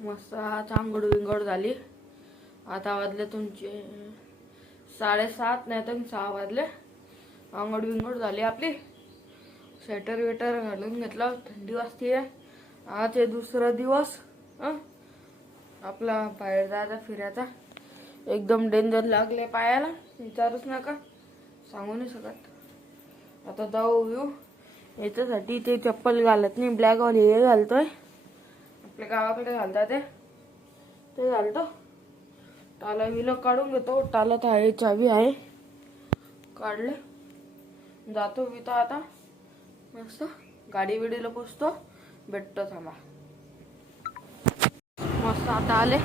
मस्त आता आंघोळ विंघोळ झाली. आता वाजले तुमचे 7:30 नाही तर 6 वाजले. आंघोळ विंघोळ झाली आपली. स्वेटर वेटर घालून घेतला. थंडी वाजते. आज हे दुसरा दिवस आपला बाहेर जायचा फिरायचा. एकदम डेंजर लागले पायाला, विचारूच नका, सांगू नाही शकत. आता जाऊ येऊ. याच्यासाठी ते चप्पल घालत नाही, ब्लॅकवाले हे घालतोय. आपल्या गावाकडे घालतात ते घालतो. टाला विलं काढून घेतो. टालात आहे, चावी आहे, काढले. जातो वितो आता मस्त. गाडी बिडीला पोचतो, भेटतो थांबा. मस्त आता आले.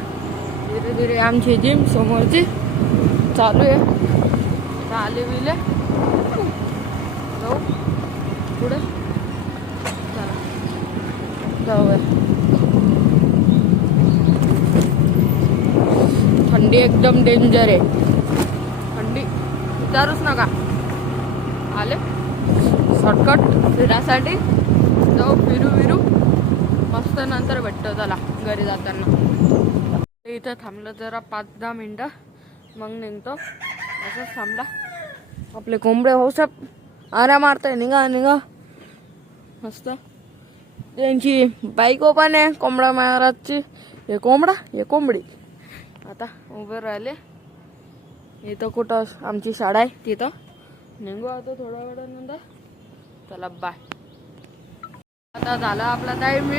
धीरे धीरे आमची जिम समोरची चालू आहे. आता आले विले जाऊ पुढे. चला जाऊया. थंडी एकदम डेंजर आहे. थंडी विचारूच नका. आले शॉर्टकट फिरासाठी. जाऊ फिरू विरू मस्त. नंतर भेटतो चला घरी जाताना. इथं थांबलं जरा 5-10 मिनटं, मग निघतो. असंच थांबला. आपले कोंबडे हो सब आरा मारताय. निघा निघा मस्त. त्यांची बायको पण आहे कोंबडा महाराजची. हे कोंबडा हे कोंबडी. आता उभे राहिले. इथं कुठं आमची शाळा आहे तिथं निघू आता थोड्या वेळानंतर. चला बाय. आता झाला आपला टाइम.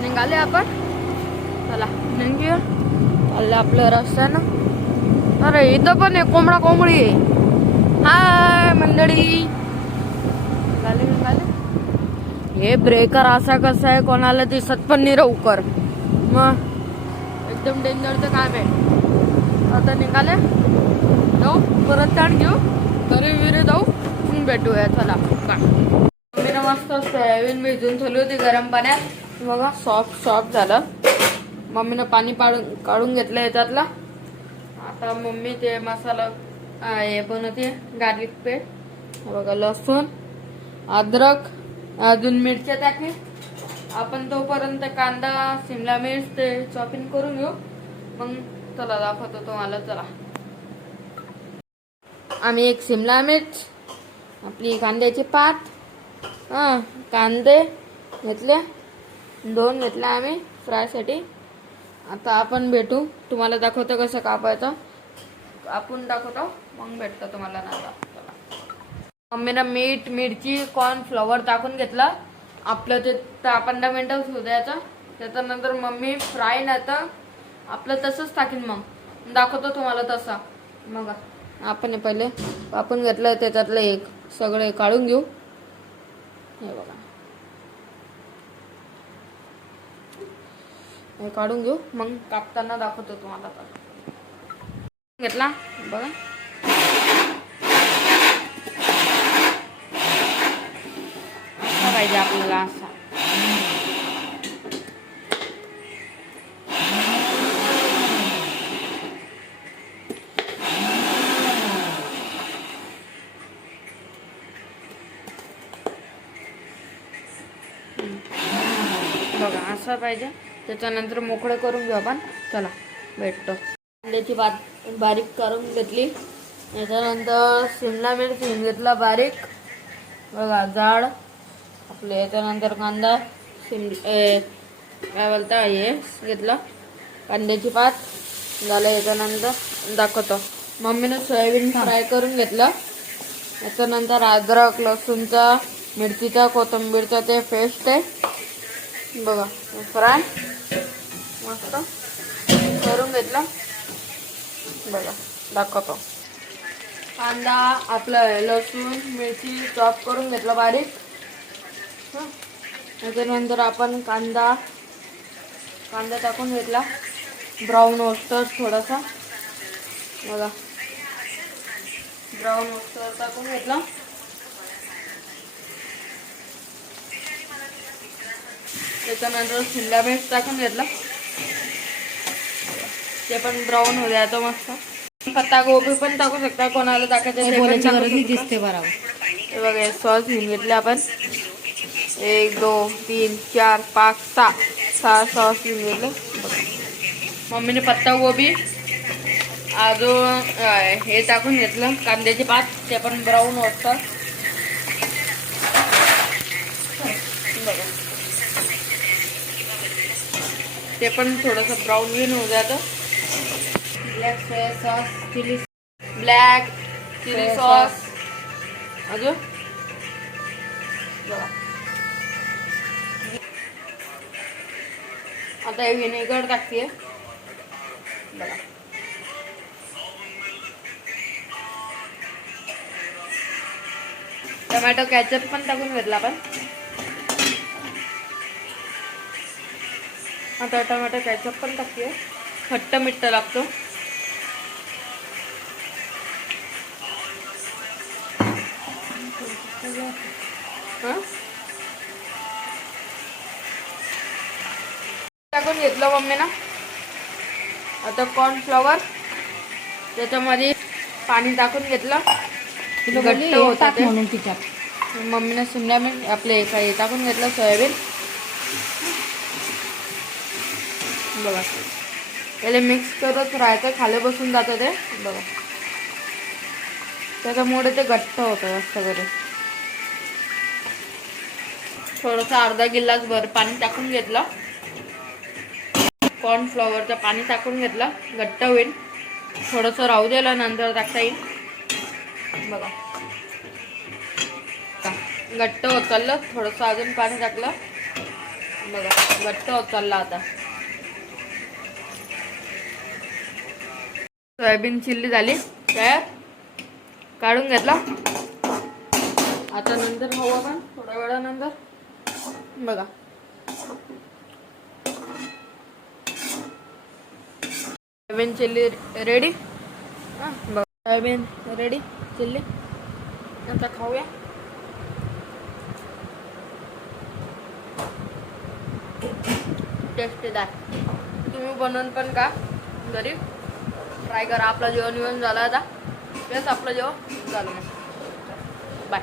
निघाले आपण. चला निघूया. चाललं आपलं रस्त्यानं. अरे इथं पण आहे कोंबडा कोंबडी आहे. हाय मंडळी. निघाले. हे ब्रेकर असा कसा आहे कोणाला दिसत पण नाही लवकर. मग एकदम डेंजरचं काम आहे. आता निघाले. जाऊ परत चाड घेऊ घरी विरे जाऊ. मग भेटूया चला बाय. मम्मीनं मस्त सोयाबीन भिजून ठेवली होती गरम पाण्यात. बघा सॉफ्ट झालं. मम्मीनं पाणी काढून घेतलं याच्यातला. आता मम्मी ते मसाला हे बनवते गार्लिक पेस्ट. बघा लसूण अद्रक अजून मिरच्या टाकली. आपण तोपर्यंत कांदा शिमला मिर्च ते चॉपिंग करून घेऊ. मग चला दाखवतो तुम्हाला. चला आम्ही एक शिमला मिर्च, आपली कांद्याची पात, कांदे घेतले 2 घेतले आम्ही फ्रायसाठी. आता आपण भेटू. तुम्हाला दाखवतो कसं कापायचं. आपण दाखवतो मग भेटतो तुम्हाला. मम्मीनं मीठ मिरची कॉर्नफ्लॉवर टाकून घेतलं. आपलं ते 10-15 मिनटं होऊ द्यायचं. त्याच्यानंतर मम्मी फ्राय नाही तर आपलं तसंच टाकीन. मग दाखवतो तुम्हाला तसा. मग आपण पहिले कापून घेतलं. त्याच्यातलं एक सगळे काढून घेऊ. हे बघा हे काढून घेऊ. मग कापताना दाखवतो तुम्हाला. घेतला बघा. असा पाहिजे आपल्याला. असा बघा असा पाहिजे. त्याच्यानंतर मोकळे करून घेऊ आपण. चला भेटतो. कांद्याची बारीक करून घेतली. याच्यानंतर शिमला मिरच घेतला बारीक बघा जाड आपले. याच्यानंतर कांदा काय बोलता हे घेतलं. कांद्याची पात झालं. याच्यानंतर दाखवतो. मम्मीनं सोयाबीन फ्राय करून घेतलं. याच्यानंतर अद्रक लसूणचा मिरचीचा कोथिंबीरचा ते पेस्ट आहे बघा. फ्राय मस्त करून घेतला. बघा दाखवतो. कांदा आपलं लसूण मिरची चॉप करून घेतला बारीक. त्याच्यानंतर आपण कांदा टाकून घेतला. ब्राऊन होस्टर थोडासा बघा. ब्राऊन होस्टर टाकून घेतला. त्याच्यानंतर शिमला मिर्च टाकून घेतला. ते पण ब्राऊन हो द्यायचं मस्त. पत्ता गोबी पण टाकू शकता कोणाला टाकायचं दिसते बरोबर. हे बघा सॉस घेऊन घेतले आपण. 1 2 3 4 5 6 6 सॉस घेऊन घेतले. मम्मीने पत्ता गोबी अजून हे टाकून घेतलं, कांद्याची पात, ते पण ब्राऊन वाटतं. बघा ते पण थोडंसं ब्राऊन घेऊन होऊ जातं. Black soya sauce, black chilli sauce अजून बघा. आता हे व्हिनेगर टाकते बघा. टोमॅटो कॅचअप पण टाकून घेतला आपण. आता टोमॅटो कॅचअप पण टाकते, खट्ट मिट्ट लागतो. टाकून घेतलं मम्मीनं. आता कॉर्नफ्लॉवर त्याच्यामध्ये पाणी टाकून घेतलं, घट्ट होतं ते म्हणून तिच्यात. मम्मीनं शिमला मिरची आपले काही टाकून घेतलं, सोयाबीन बघा. त्याला मिक्स करत राहायचं, खाली बसून जातं ते बघा. त्याच्यामुळे ते घट्ट होतं जास्त करून. थोडंसं अर्धा गिलास भर पाणी टाकून घेतलं, कॉर्नफ्लॉवरचं पाणी टाकून घेतलं, घट्ट होईल. थोडंसं राहू दिलं, नंतर टाकता येईल बघा. घट्ट होत चाललं, थोडंसं अजून पाणी टाकलं बघा, घट्ट होत चाललं. आता सोयाबीन चिल्ली झाली तयार, काढून घेतला. आता नंतर खाऊ आपण थोड्या वेळानंतर बघा. Soybean chilli ready. बघा सोयाबीन रेडी चिल्ली. आता खाऊया. टेस्टीदार. तुम्ही बनवून पण का घरी ट्राय करा. आपलं जेवण झालं आता. तेच आपलं जेवण झालं. बाय.